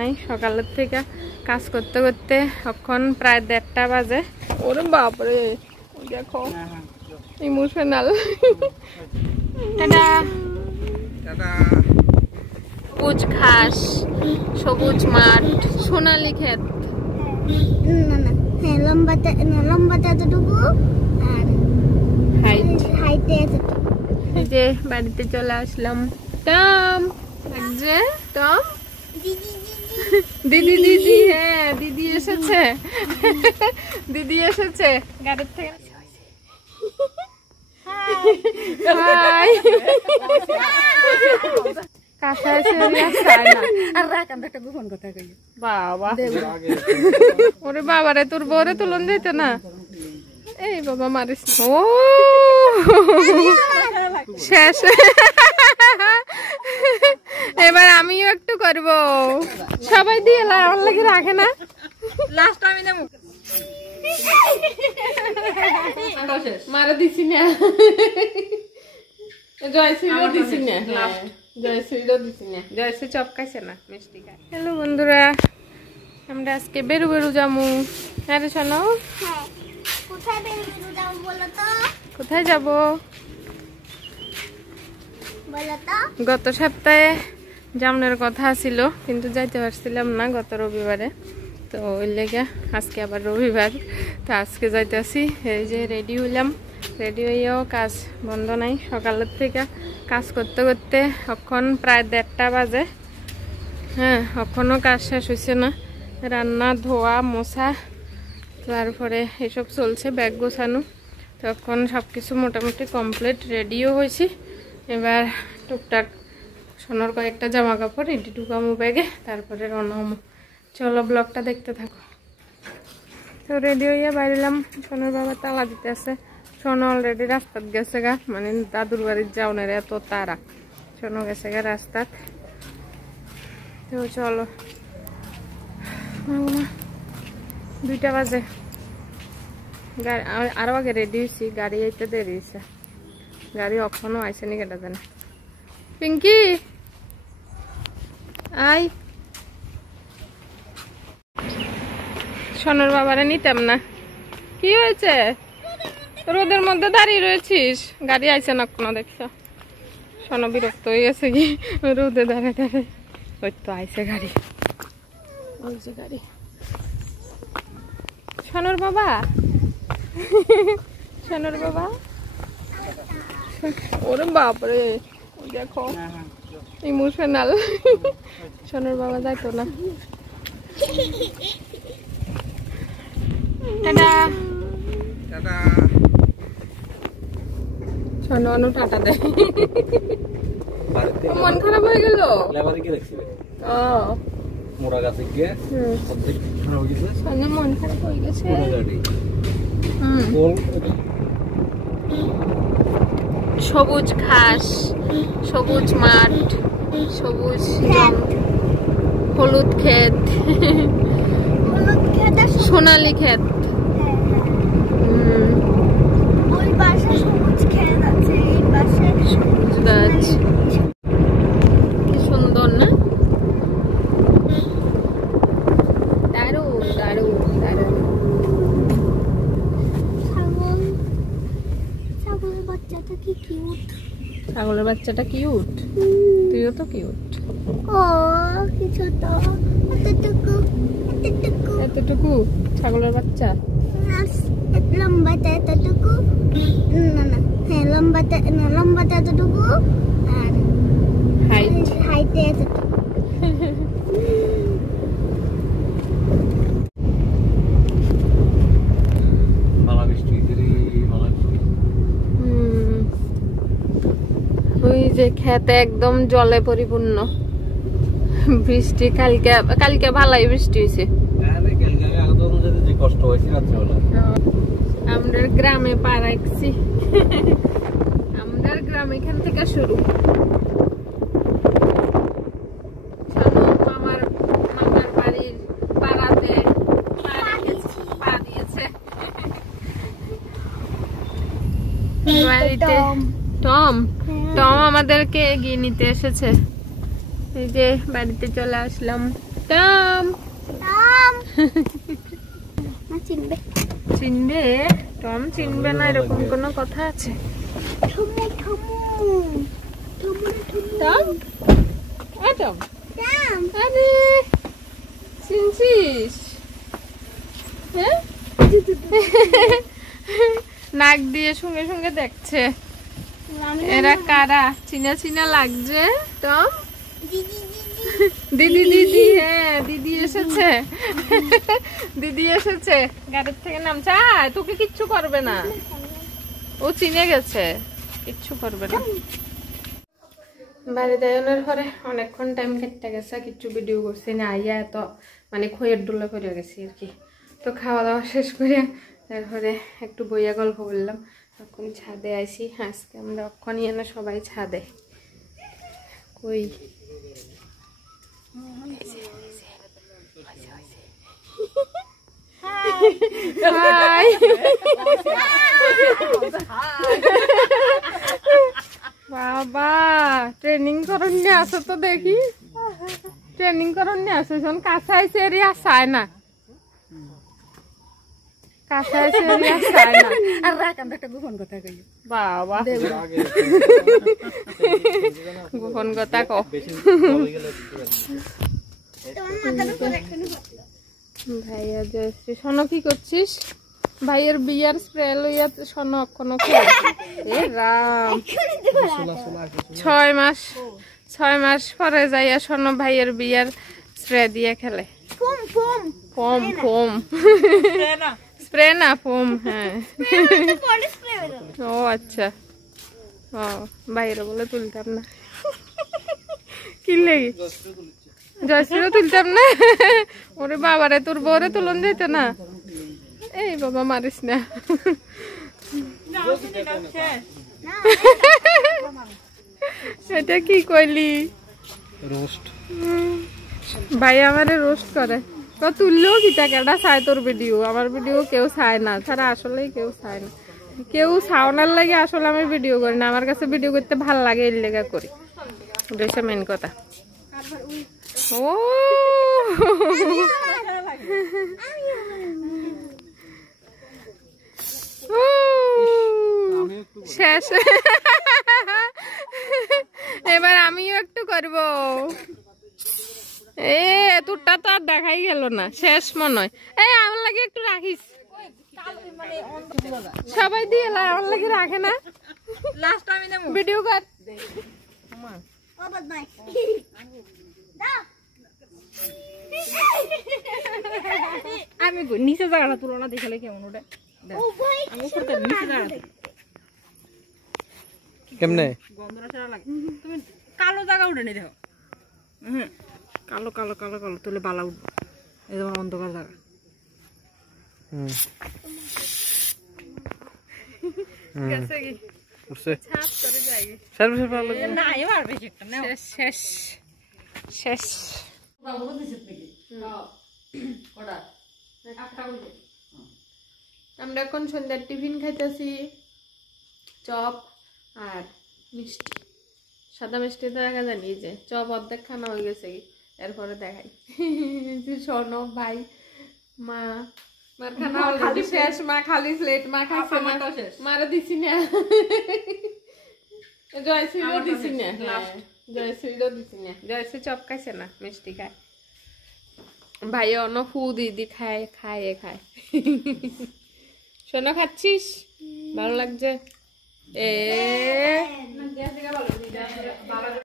নাই সকালের থেকে কাজ করতে করতে এখন প্রায় 1:30 বাজে। ওরে বাপরে দেখো ইমোশনাল। Tata tata. সবুজ ঘাস, সবুজ মাঠ, সোনালী ক্ষেত। লম্বাটা এতটুকু আর হাইটে এতটুকু। এই যে বাড়িতে চলে আসলাম। টম টম দিদি দিদি, হ্যাঁ দিদি এসেছে, দিদি এসেছে গাড়ির থেকে। ওরে বাবারে, তোর বউরে তুলন দিত না। এই বাবা মারিস। ও শেষ। এবার আমিও একটু করব। সবাই দিয়ে আমার লাগে রাখে না। লাস্ট আমি নেব। মারা দিছি না, জয়শ্রীও দিছি না, জয়শ্রীও দিছি না। জয়শ্রী চপ খাইছে না, মিষ্টি খায়। হ্যালো বন্ধুরা, আমরা আজকে বেরু যামু। আরে শোনো, কোথায় যাব? গত সপ্তাহে যাওয়ার কথা ছিল, কিন্তু যাইতে পারছিলাম না গত রবিবারে। তো ওই লেগে আজকে আবার রবিবার, তো আজকে যাইতেছি। এই যে রেডি হইলাম, রেডি হইয়াও কাজ বন্ধ নাই। সকালের থেকে কাজ করতে করতে এখন প্রায় 1:30 বাজে। হ্যাঁ, এখনও কাজ শেষ হয়েছে না। রান্না, ধোয়া, মোছা, তারপরে এসব চলছে, ব্যাগ গোছানো। তখন সব কিছু মোটামুটি কমপ্লিট, রেডিও হয়েছি। এবার টুকটাক সোনার কয়েকটা জামা কাপড় এটি ঢুকামো ব্যাগে, তারপরে রওনা হবো। চলো ব্লগটা দেখতে থাকো। তো রেডি হইয়া বাইরেলাম। সোনার বাবা তালা দিতে আছে। সোনা অলরেডি রাস্তাত গেছে গা, মানে দাদুর বাড়ির যাওনের এত তারা। সোনা গেছে গা রাস্তাত। তো চলো, 2টা বাজে। আরো আগে রেডি হয়েছি, গাড়ি আইতে দেরি হয়েছে। গাড়ি এখনো আইসেনি, কেটা জানে। পিঙ্কি আই, সোনার বাবারে নিতাম না। কি হয়েছে? রোদের মধ্যে দাঁড়িয়ে রয়েছিস, গাড়ি আইসে না কোনো, দেখছো? সোনা বিরক্ত হয়ে গেছে কি রোদে দাঁড়ায়। ওই তো আইসে গাড়ি, ওই যে গাড়ি। সোনার বাবা, সোনার বাবা। ওরে বাপরে দেখো ইমোশনাল। সোনার বাবা যাইতো না। Tata tata. সোনা অনু টাটা দেয়। মন খারাপ হয়ে গেল। মোড়া গাছে গিয়ে মন খারাপ হয়ে গেছে। সবুজ ঘাস, সবুজ মাঠ, সবুজ হলুদ ক্ষেত, সোনালী ক্ষেত। সবুজ গাছ, কি সুন্দর না? দারুণ দারুণ দারুণ। ছাগলের বাচ্চাটা কিউট, তুইও তো কিউট। এতটুকু ছাগলের বাচ্চা, লম্বাটা এতটুকু। হ্যাঁ, লম্বাটা এতটুকু আর হাইটে এতটুকু। ওই যে খেতে একদম জলে পরিপূর্ণ। বৃষ্টি কালকে ভালোই বৃষ্টি হয়েছে। আমরা গ্রামে পা রাখছি। আমরা গ্রাম এখান থেকে শুরু। আমার মামার বাড়ির পাড়াতে পা দিয়েছে। বাড়িতে টম আমাদেরকে এগিয়ে নিতে এসেছে। এই যে বাড়িতে চলে আসলাম। টম টম না চিনবে চিনবে? টম চিনবে না এরকম কোনো কথা আছে? ঠুমু ঠুমু ঠুমু ঠুমু টম টম টম আরে চিনছিস? হ্যাঁ নাক দিয়ে সঙ্গে সঙ্গে দেখছে এরা কারা। চিনা চিনা লাগছে। টম দিদি দিদি, হ্যাঁ দিদি এসেছে, দিদি এসেছে গাড়ির থেকে নামছে। তোকে কিচ্ছু করবে না, ও চিনে গেছে, কিচ্ছু করবে না। বাড়িতে আনার পরে অনেকক্ষণ টাইম কেটে গেছে, কিচ্ছু ভিডিও করছি না। আইয়া এত মানে খইয়ের ডোলা করে গেছি আর কি। তো খাওয়া দাওয়া শেষ করে তারপরে একটু বইয়া গল্প বললাম। এখন ছাদে আইসি, আজকে আমরা অক্ষণই না সবাই ছাদে। কই হাই বাবা, ট্রেনিং করন নিয়ে আসো তো দেখি, ট্রেনিং করন নিয়ে আসো। শোন কাছে আইসে এরিয়া চায় না, কাছে আইসে এরিয়া চায় না। আর রাখ আমরা একটা গোপন কথা কই। বাবা গোপন কথা কো। তোমার মাথার উপর একটুখানি ভাইয়া জয়শ্রী, শোনো কি করছিস? ভাইয়ের বিয়ার স্প্রে লইয়া শোনো এখনো এ রাম 6 মাস পরে যাইয়া শোনো ভাইয়ের বিয়ার স্প্রে দিয়ে খেলে। Foam foam foam foam spray না ফোম। হ্যাঁ বডি স্প্রে বেরো। ও আচ্ছা, ও বাইরে বলে তুলতাম না। কি লেগে জয়শ্রীও তুলতাম না? ওরে বাবারে, তোর বউরে তুলন যেত না। এই বাবা মারিস না। সেটা কি কইলি? রোস্ট ভাই আমারে রোস্ট করে। তো তুললেও কিতা কেডা চায় তোর ভিডিও? আমার ভিডিও কেউ চায় না, ছাড়া আসলেই কেউ চায় না। কেউ চাওনার লাগে আসলে আমি ভিডিও করি না। আমার কাছে ভিডিও করতে ভাল লাগে, এর লেগা করি। ওটা মেন কথা। ও শেষ। এবার আমিও একটু করব। তোরটা তো আর দেখাই গেল না, শেষ মনে হয়। আমার লাগে একটু রাখিস, সবাই দিয়ে আমার লাগে রাখে না। ভিডিও কর। ও বদমাইশ দাও। আমি নিচে জায়গাটা তুলনা দেখালে কেমন ওটা? ও ভাই আমি উপরটা নিচে জায়গাটা কেমনে গন্ধটা সেরা লাগে। তুমি কালো জায়গা উঠে নি দেখো। কালো কালো কালো কালো তুলে বালা উঠবো। এই তোমার অন্ধকার জায়গা। গেছে কি উঠছে ছাপ করে যাই। সার্ভিস ভালো লাগে না এবার বেশি একটা না। শেষ শেষ শেষ। আমরা এখন সন্ধ্যার টিফিন খাইতেছি, চপ আর মিষ্টি। সাদা মিষ্টি তো দেখা জানি যে চপ অর্ধেক খানা হয়ে গেছে, এরপরে দেখাই। শোনো ভাই, মা মার খানা অলরেডি শেষ। মা খালি প্লেট, মা খাইছে না, মারা দিছি না, জয়শ্রীরও দিছি না, জয়শ্রীরও দিছি না। জয়শ্রী চপ খাইছে না, মিষ্টি খায়। ভাই অন্য ফু দিদি খায় খায় খায়। শোনো খাচ্ছিস? ভালো লাগছে?